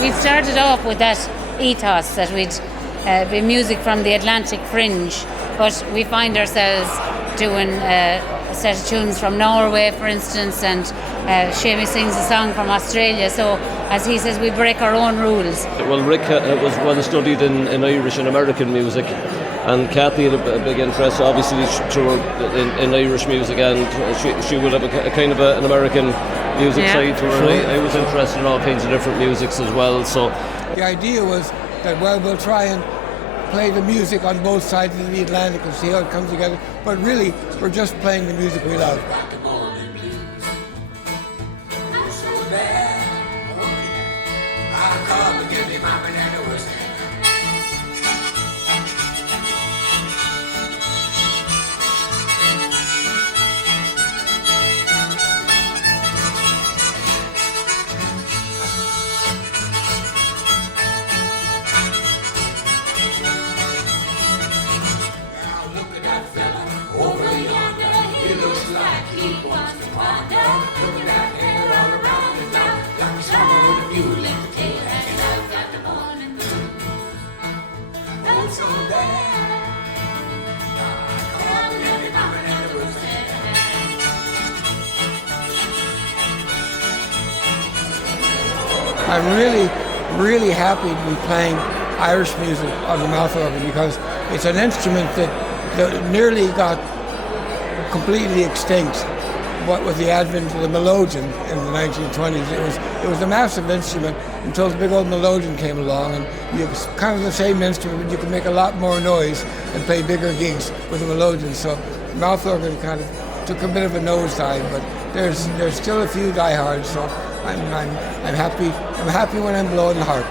we'd started off with that ethos that we'd be music from the Atlantic fringe, but we find ourselves doing a set of tunes from Norway, for instance, and Seamus sings a song from Australia. So, as he says, we break our own rules. Well, Rick was well studied in Irish and American music, and Kathy had a big interest, obviously, in Irish music, and she would have a kind of an American music side to her. I was interested in all kinds of different musics as well. So the idea was that, well, we'll try and play the music on both sides of the Atlantic and see how it comes together. But really, we're just playing the music we love. I'm really happy to be playing Irish music on the mouth organ, because it's an instrument that nearly got completely extinct. What with the advent of the melodeon in the 1920s, it was a massive instrument until the big old melodeon came along, and it's kind of the same instrument, but you can make a lot more noise and play bigger gigs with the melodeon. So the mouth organ kind of took a bit of a nosedive, but there's still a few diehards. So I'm happy when I'm blowing the harp.